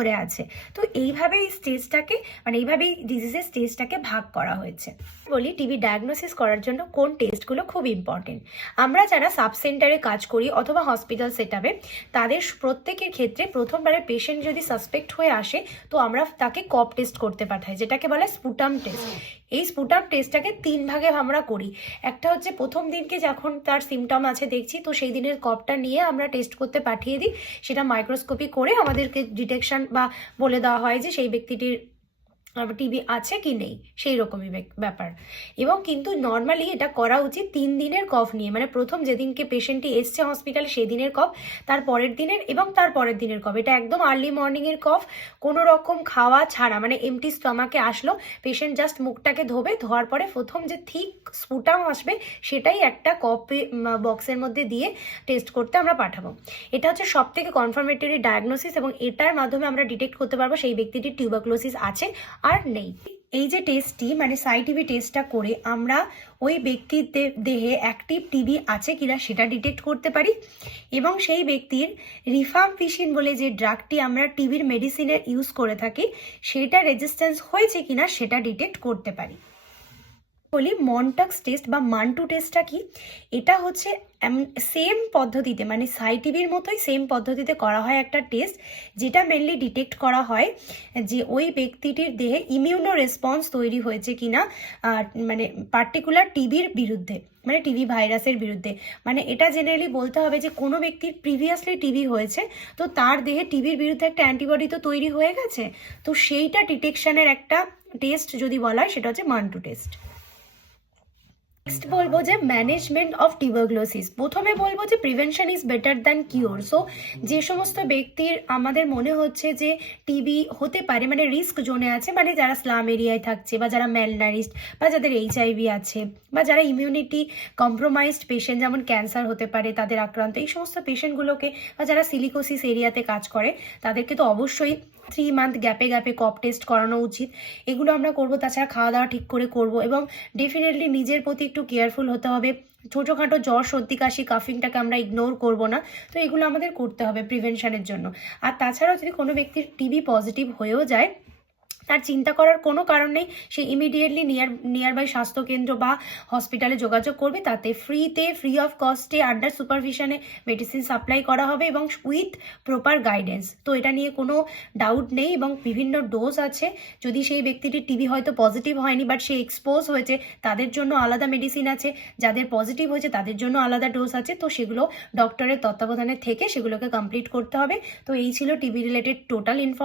ধরে আছে। তো এইভাবে এই স্টেজটাকে মানে এইভাবেই ডিজিজের স্টেজটাকে ভাগ করা হয়েছে। বলি টিবি ডায়াগনোসিস করার জন্য কোন টেস্টগুলো খুব ইম্পর্টেন্ট। আমরা যারা সাব সেন্টারে কাজ করি অথবা হসপিটাল সেটআপে, তাদের প্রত্যেকের ক্ষেত্রে প্রথমবারে পেশেন্ট যদি সাসপেক্ট হয়ে আসে তো আমরা তাকে কপ টেস্ট করতে পাঠাই, যেটাকে বলে স্পুটাম টেস্ট। এই স্পুটাম টেস্টটাকে 3 ভাগে আমরা করি। একটা হচ্ছে প্রথম দিনকে যখন তার সিমটম আছে দেখছি, তো সেই দিনের কপটা নিয়ে আমরা টেস্ট করতে পাঠিয়ে দিই। সেটা মাইক্রোস্কোপি করে আমাদেরকে ডিটেকশন বা বলে দেওয়া হয় যে সেই ব্যক্তিটির টিবি আছে কি নেই, সেই রকমই ব্যাপার। এবং কিন্তু নর্মালি এটা করা উচিত 3 দিনের কফ নিয়ে, মানে প্রথম যেদিনকে পেশেন্টটি এসছে হসপিটালে সেই দিনের কফ, তার পরের দিনের এবং তার পরের দিনের কফ। এটা একদম আর্লি মর্নিংয়ের কফ, কোনো রকম খাওয়া ছাড়া, মানে এমটি স্টমাকে আসলো, পেশেন্ট জাস্ট মুখটাকে ধোয়ার পরে প্রথম যে থিক স্পুটাম আসবে সেটাই একটা কফ বক্সের মধ্যে দিয়ে টেস্ট করতে আমরা পাঠাবো। এটা হচ্ছে সব থেকে কনফার্মেটরি ডায়াগনোসিস এবং এটার মাধ্যমে আমরা ডিটেক্ট করতে পারবো সেই ব্যক্তিটির টিউবারকুলোসিস আছে আর নেই। এই যে টেস্টটি মানে সাইটিবি টেস্টটা করে আমরা ওই ব্যক্তির দেহে অ্যাক্টিভ টিবি আছে কিনা সেটা ডিটেক্ট করতে পারি এবং সেই ব্যক্তির রিফাম্পিসিন বলে যে ড্রাগটি আমরা টিবির মেডিসিনে ইউজ করে থাকি সেটা রেজিস্ট্যান্স হয়েছে কিনা সেটা ডিটেক্ট করতে পারি। বলি মন্টাক্স টেস্ট বা মান্টু টেস্টটা কি? এটা হচ্ছে সেম পদ্ধতিতে, মানে সাইটিবির মতোই সেম পদ্ধতিতে করা হয় একটা টেস্ট, যেটা মেনলি ডিটেক্ট করা হয় যে ওই ব্যক্তিটির দেহে ইমিউনো রেসপন্স তৈরি হয়েছে কিনা মানে পার্টিকুলার টিবির বিরুদ্ধে, মানে টিবি ভাইরাসের বিরুদ্ধে। মানে এটা জেনারেলি বলতে হবে যে কোনো ব্যক্তির প্রিভিয়াসলি টিবি হয়েছে, তো তার দেহে টিবির বিরুদ্ধে একটা অ্যান্টিবডি তো তৈরি হয়ে গেছে, তো সেইটা ডিটেকশনের একটা টেস্ট যদি বলা হয় সেটা হচ্ছে মান্টু টেস্ট। নেক্সট বলবো যে ম্যানেজমেন্ট অফ টিউবারকুলোসিস। প্রথমে বলবো যে prevention is better than cure. So যে সমস্ত ব্যক্তির আমাদের মনে হচ্ছে যে টিবি হতে পারে, মানে রিস্ক জোনে আছে, মানে যারা স্লাম এরিয়ায় থাকছে বা যারা ম্যালনারিস্ট বা যাদের এইচআইভি আছে বা যারা ইমিউনিটি কম্প্রোমাইজড পেশেন্ট, যেমন ক্যান্সার হতে পারে তাদের আক্রান্ত, এই সমস্ত পেশেন্টগুলোকে, বা যারা সিলিকোসিস এরিয়াতে কাজ করে তাদেরকে তো অবশ্যই 3 মান্থ গ্যাপে কপ টেস্ট করানো উচিত। এগুলো আমরা করবো। তাছাড়া খাওয়া দাওয়া ঠিক করে করবো এবং ডেফিনেটলি নিজের প্রতি একটু কেয়ারফুল হতে হবে। ছোটোখাটো জ্বর সর্দি কাশি কাফিংটাকে আমরা ইগনোর করবো না। তো এগুলো আমাদের করতে হবে প্রিভেনশনের জন্য। আর তাছাড়াও যদি কোনো ব্যক্তির টিবি পজিটিভ হয়েও যায়, তার চিন্তা করার কোনো কারণ নেই, সে ইমিডিয়েটলি নিয়ারবাই স্বাস্থ্যকেন্দ্র বা হসপিটালে যোগাযোগ করবে। তাতে ফ্রি অফ কস্টে আন্ডার সুপারভিশনে মেডিসিন সাপ্লাই করা হবে এবং উইথ প্রপার গাইডেন্স। তো এটা নিয়ে কোনো ডাউট নেই এবং বিভিন্ন ডোজ আছে। যদি সেই ব্যক্তিটির টিবি হয়তো পজিটিভ হয়নি বাট সে এক্সপোজ হয়েছে, তাদের জন্য আলাদা মেডিসিন আছে, যাদের পজিটিভ হয়েছে তাদের জন্য আলাদা ডোজ আছে। তো সেগুলো ডক্টরের তত্ত্বাবধানে থেকে সেগুলোকে কমপ্লিট করতে হবে। তো এই ছিল টিবি রিলেটেড টোটাল ইনফরমেশন।